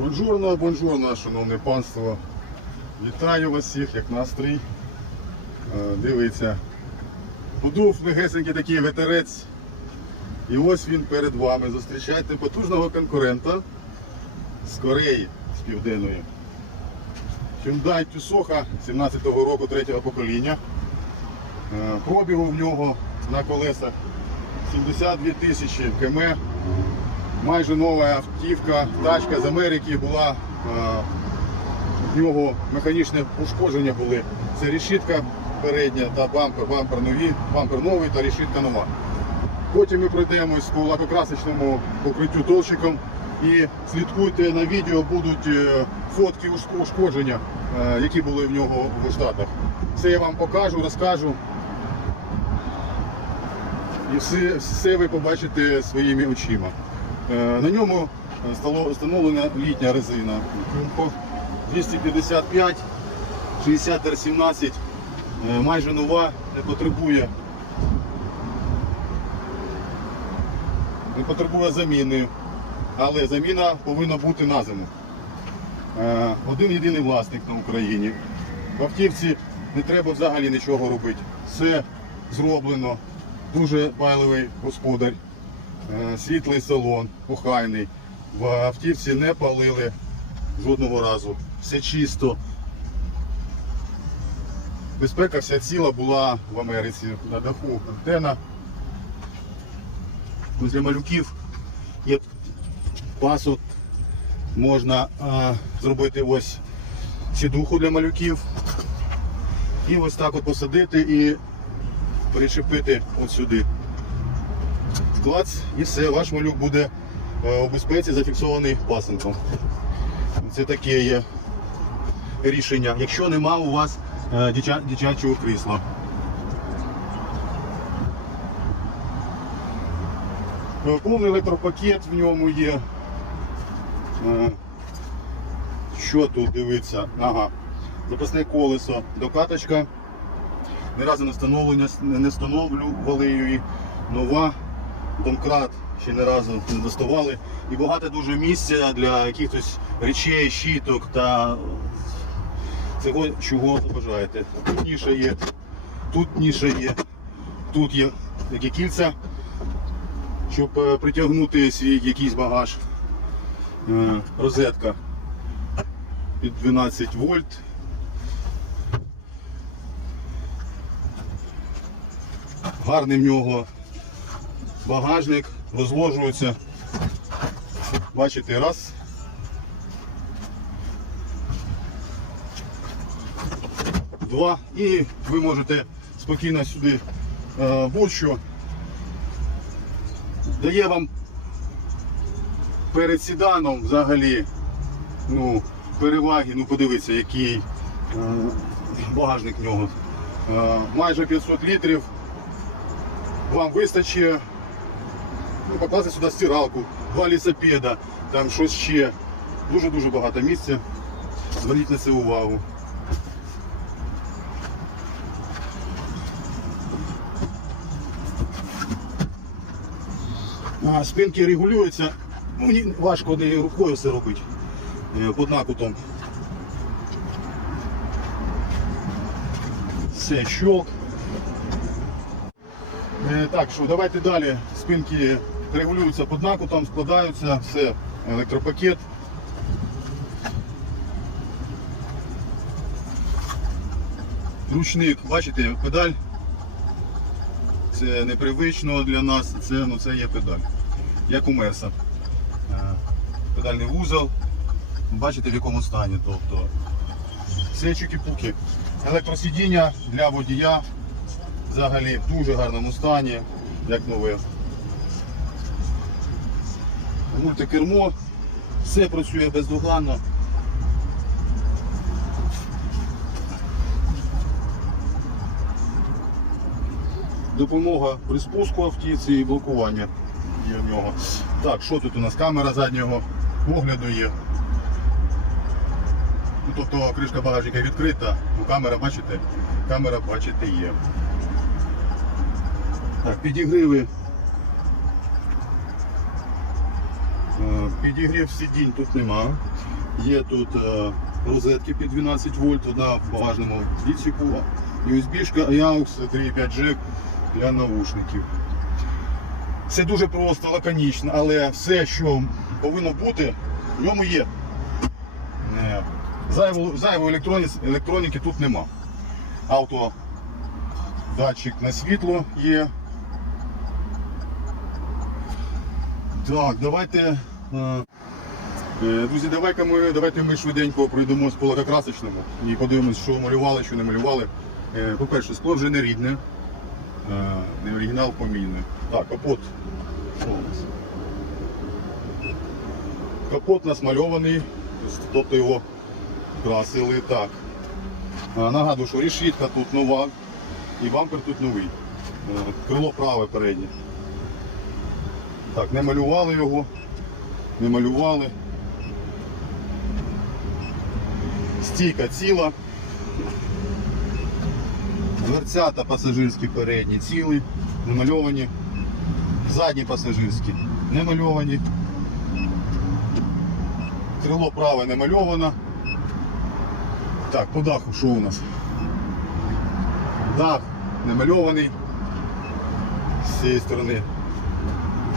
Бонжурно, бонжурно, шановне панство. Вітаю вас всіх, як настрій. Е, Дивіться. Подув легесенький такий ветерець. І ось він перед вами. Зустрічайте потужного конкурента з Кореї, з Південної. Hyundai Tucson 17-го року третього покоління. Е, Пробігу в нього на колесах 72 тисячі км. Майже нова автівка, тачка з Америки була. е, В нього механічне ушкодження були. Це решітка передня та бампер, бампер нові, бампер новий та решітка нова. Потім ми пройдемось по лакокрасочному покриттю толщиком і слідкуйте на відео, будуть е, фотки ушкодження, е, які були в нього в Штатах. Все я вам покажу, розкажу. І все, все ви побачите своїми очима. Е, На ньому е, встановлена літня резина. Кумпо 255, 60 R17, е, майже нова, не потребує. Не потребує заміни, але заміна повинна бути на зиму. Один єдиний власник на Україні. В автівці не треба взагалі нічого робити. Все зроблено. Дуже байливий господар. Е, Світлий салон, охайний. В автівці не палили жодного разу. Все чисто. Безпека вся ціла була в Америці. На даху антена. Для малюків є пасок. Можна е, зробити ось сідуху для малюків. І ось так от посадити і причепити от сюди. Клац і все, ваш малюк буде е, у безпеці зафіксований пасенком. Це таке є рішення. Якщо нема у вас е, дитя- дитячого крісла. Е, Повний електропакет в ньому є. Що тут дивиться? Ага. Запасне колесо, докаточка. Ні разу не встановлювали її. Нова. Домкрат ще не разу не доставали. І багато дуже місця для якихось речей, щиток та цього, чого забажаєте. Тут ніша є, тут ніша є, тут є такі кільця, щоб е, притягнути свій якийсь багаж. Е, Розетка під 12 вольт. Гарний в нього багажник, розложується. Бачите, раз. Два. І ви можете спокійно сюди е, будь-що. Дає вам перед сіданом взагалі ну, переваги, ну подивіться, який е, багажник в нього. Е, майже 500 літрів. Вам вистачить ну, покласти сюди стиралку, два лісопеда, там щось ще. Дуже-дуже багато місця. Зверніть на це увагу. А, спинки регулюються. Ну, Мені важко не рукою все робити. е, Під накутом. Все, щелк. Е, Так, що давайте далі. Спинки регулюються під накутом, складаються, все, електропакет. Ручник, бачите, педаль. Це непривично для нас, це, ну, це є педаль. Як у Мерса. Е, Педальний вузол. Бачите в якому стані. Тобто все чуки-пуки. Електросидіння для водія взагалі в дуже гарному стані, як нове. Мультикермо, все працює бездоганно. Допомога при спуску автівці і блокування є в нього. Так, що тут у нас? Камера заднього огляду є. Ну, тобто кришка багажника відкрита, ну, камера, бачите, камера, бачите, є. Так, підігриви. Підігрів сидінь тут нема. Є тут е, розетки під 12 вольт, одна в багажному відсіку, USB-шка, AUX 3.5 джек для наушників. Все дуже просто, лаконічно, але все, що повинно бути, в ньому є. Зайвої, зайвої електроні- електроніки тут нема. Авто датчик на світло є. Так, давайте. Е, Друзі, давайте ми, давайте ми швиденько пройдемось по лакокрасочному і подивимось, що малювали, що не малювали. Е, По-перше, скло вже не рідне, е, не оригінал помійне. Так, капот. Що у нас? Капот нас мальований, тобто його красили так. Нагадую, що решітка тут нова і бампер тут новий. Крило праве переднє. Так, не малювали його, не малювали. Стійка ціла. Дверцята пасажирські передні цілі, не мальовані. Задні пасажирські не мальовані. Крило праве не мальовано. Так, по даху що у нас? Дах не мальований. З цієї сторони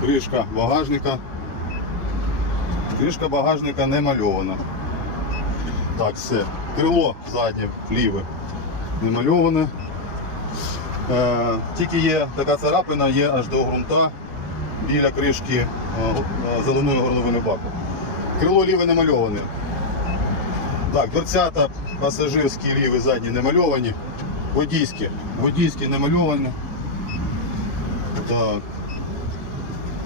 кришка багажника. Кришка багажника не мальована. Так, все. Крило заднє, ліве, не мальоване. Е, тільки є така царапина, є аж до ґрунта біля кришки е, е, зеленої горловини баку. Крило ліве не мальоване. Так, дверцята пасажирські ліві задні не мальовані. Водійські. Водійські не мальовані. Так.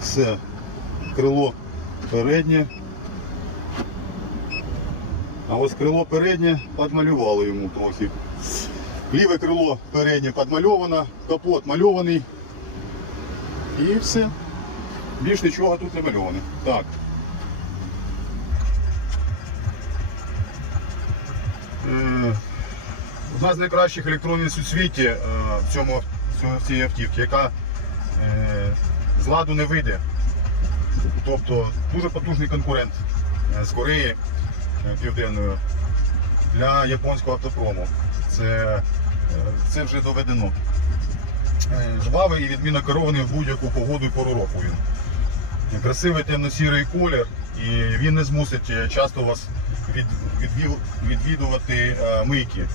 Все. Крило переднє. А ось крило переднє підмалювали йому трохи. Ліве крило переднє підмальовано, капот мальований. І все. Більш нічого тут не мальоване. Так. Е, Одна з найкращих електронниць у світі е, в цьому в цій автівці, яка е, з ладу не вийде. Тобто дуже потужний конкурент з Кореї е, Південної для японського автопрому. Це, е, це вже доведено. Е, Жвавий і відмінно керований в будь-яку погоду і пору року він. Красивий темно-сірий колір, і він не змусить часто вас від, відвів- відвідувати е, мийки.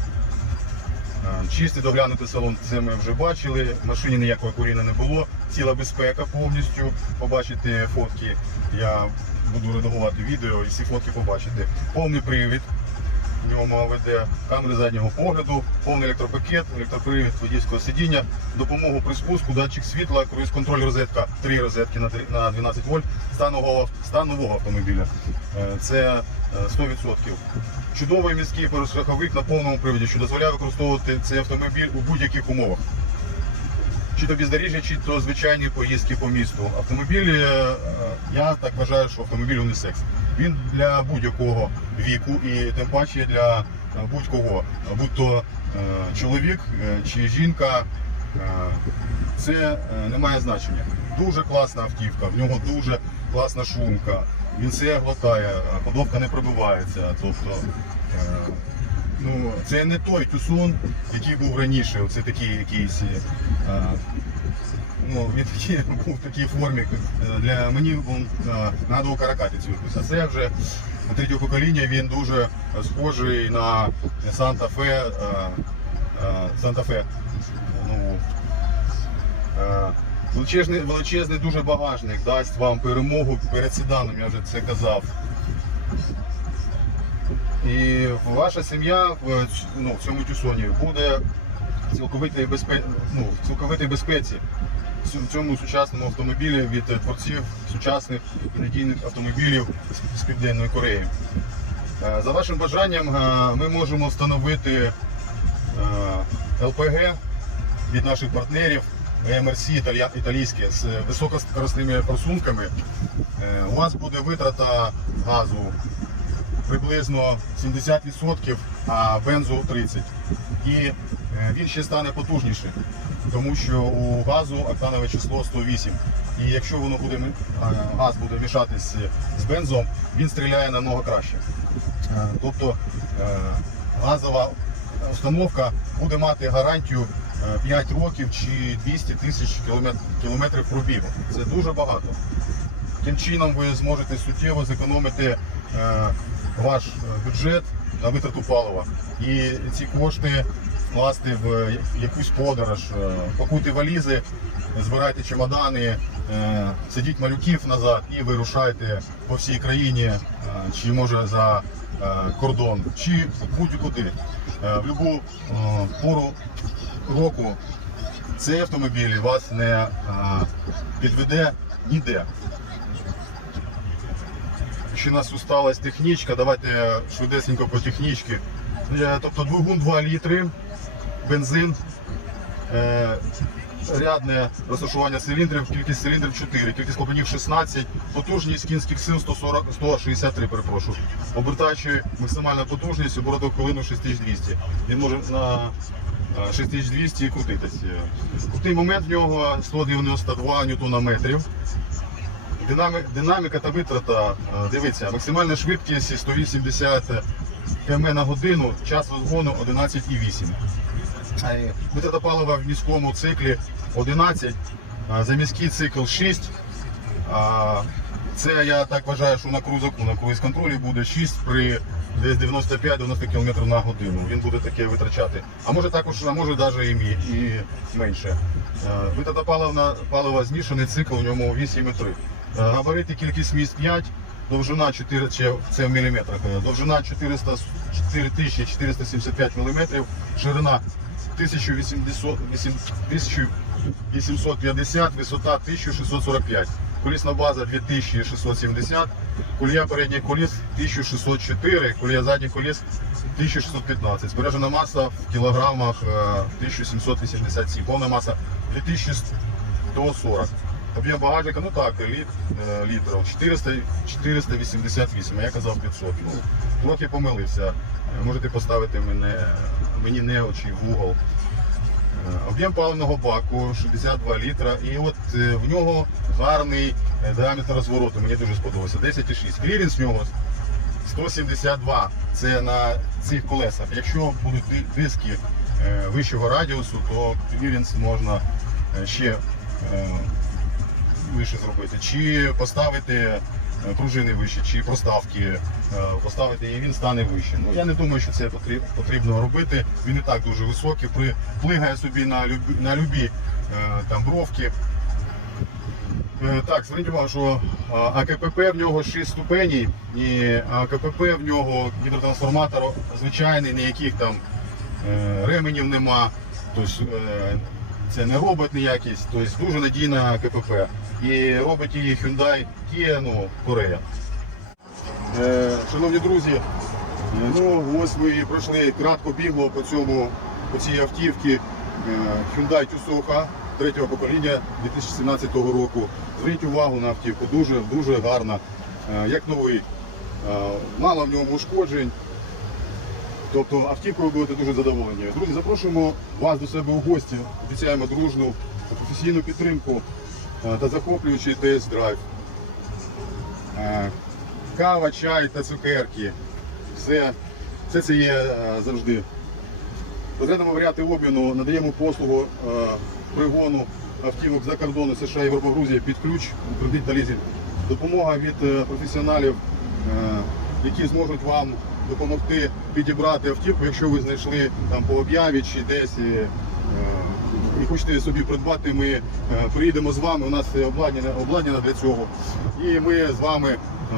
Чистий доглянути салон, це ми вже бачили. В машині ніякого куріння не було. Ціла безпека повністю. Побачите фотки. Я буду редагувати відео і всі фотки побачите. Повний привід. В ньому АВД, камери заднього погляду, повний електропакет, електропривід водійського сидіння, допомогу при спуску, датчик світла, круїз-контроль, розетка, три розетки на 12 вольт, стан нового, автомобіля. Е, Це е, 100%. Чудовий міський перестраховик на повному приводі, що дозволяє використовувати цей автомобіль у будь-яких умовах. Чи то бездоріжжя, чи то звичайні поїздки по місту. Автомобіль, е, я так вважаю, що автомобіль унісекс. Він для будь-якого віку і тим паче для е, будь-кого, будь то е, чоловік чи жінка. Це не має значення. Дуже класна автівка, в нього дуже класна шумка. Він все глотає, ходовка не пробивається. Тобто, ну, це не той тюсон, який був раніше. Це такий якийсь. е, Ну, він такий, був в такій формі. Е, Для мені він е, каракатицю якусь. А це вже третього покоління, він дуже схожий на Санта-Фе. Санта-Фе. Ну, величезний, величезний дуже багажник дасть вам перемогу перед седаном, я вже це казав. І ваша сім'я в, ну, в цьому тюсоні буде цілковитій безпе... ну, в цілковитій безпеці в цьому сучасному автомобілі від е, творців сучасних і надійних автомобілів з- Південної Кореї. Е, За вашим бажанням е, ми можемо встановити е, ЛПГ від наших партнерів МРС італійське з високоскоростними просунками. Е, У вас буде витрата газу приблизно 70%, а бензу 30%. І е, він ще стане потужніший. тому що у газу октанове число 108. І якщо воно буде газ буде мішатись з бензом, він стріляє намного краще. Е, Тобто е, газова установка буде мати гарантію е, 5 років чи 200 тисяч кілометрів пробігу. Це дуже багато. Таким чином ви зможете суттєво зекономити е, ваш бюджет на витрату палива. І ці кошти вкласти в якусь подорож, пакуйте валізи, збирайте чемодани, е, сидіть малюків назад і вирушайте по всій країні, е, чи може за е, кордон, чи будь-куди. В будь-яку пору року цей автомобіль вас не підведе ніде. Ще у нас усталась технічка, давайте швидесенько по технічці. Е, Тобто двигун 2 літри, бензин, е, рядне розташування циліндрів, кількість циліндрів 4, кількість клапанів 16, потужність кінських сил 140, 163, перепрошую. Обертаючи максимальна потужність обороту хвилину 6200. Він може на е, 6200 крутитись. Крутий момент в нього 192 ньютона метрів. Динамі- Динаміка та витрата, е, дивіться, максимальна швидкість 180 км на годину, час розгону 11,8. Е, Витрата палива в міському циклі 11, за міський цикл 6. Це я так вважаю, що на крузаку, на круїз контролі буде 6 при десь 95-90 км на годину. Він буде таке витрачати. А може також, а може навіть і, і менше. Е, Витрата палива, палива змішаний цикл у ньому 8,3. Е, Габарити кількість міст 5, довжина 4, чи це в міліметрах, е, довжина 400, 4475 мм, ширина 1800, 1850, висота 1645. Колісна база 2670, колія передніх коліс 1604, колія задніх коліс 1615. Збережена маса в кілограмах е, 1787, повна маса 2140. Об'єм багажника, ну так, літ, е, літрів 400, 488, а я казав 500. Ну, трохи помилився. Е, Можете поставити мене, мені не очі в угол. Е, Об'єм паливного баку 62 літра, і от е, в нього гарний діаметр розвороту, мені дуже сподобався. 10,6. Кліренс в нього 172. Це на цих колесах. Якщо будуть диски вищого радіусу, то кліренс можна ще вище зробити. Чи поставити е, пружини вище, чи проставки е, поставити, і він стане вище. Ну я не думаю, що це потрібно робити. Він і так дуже високий, при, плигає собі на любі, на любі е, там бровки. Так, зверніть увагу, що АКПП в нього 6 ступеней, і АКПП в нього гідротрансформатор звичайний, ніяких там ременів нема. Тобто це не робот ніякий, тобто дуже надійна КПП. І робить її Hyundai Kia, ну, Корея. Е, шановні друзі, е, ну ось ми пройшли кратко бігло по цьому по цій автівці е, Hyundai Tucson третього покоління 2017 року. Зверніть увагу на автівку, дуже дуже гарна, е, як новий. Мало в ньому ушкоджень. Тобто автівкою будете дуже задоволені. Друзі, запрошуємо вас до себе у гості. Обіцяємо дружну професійну підтримку е, та захоплюючий тест-драйв. Е, Кава, чай та цукерки. Все, все це є е, завжди. Розглянемо варіанти обміну, надаємо послугу пригону автівок за кордону США, Європа, Грузія під ключ, кредит та лізинг. Допомога від професіоналів, які зможуть вам допомогти підібрати автівку, якщо ви знайшли там по об'яві чи десь. е, е, І хочете собі придбати, ми е, приїдемо з вами. У нас обладнання, обладнання для цього. І ми з вами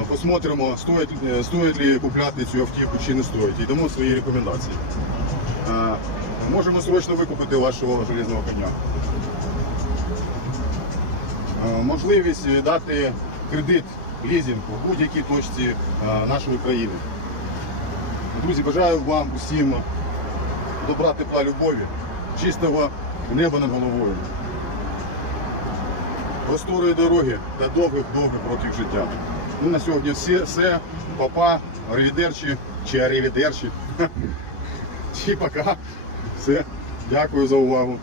посмотримо, стоїть, стоїть ли купляти цю автівку чи не стоїть. І дамо свої рекомендації. Можемо срочно викупити вашого железного коня. Можливість дати кредит, лізинг у будь-якій точці нашої країни. Друзі, бажаю вам усім добра, тепла, любові, чистого неба над головою, просторої дороги та довгих-довгих років життя. Ну, на сьогодні все, все. Папа, арівідерчі чи арівідерчі. Чи пока. Все. Дякую за увагу.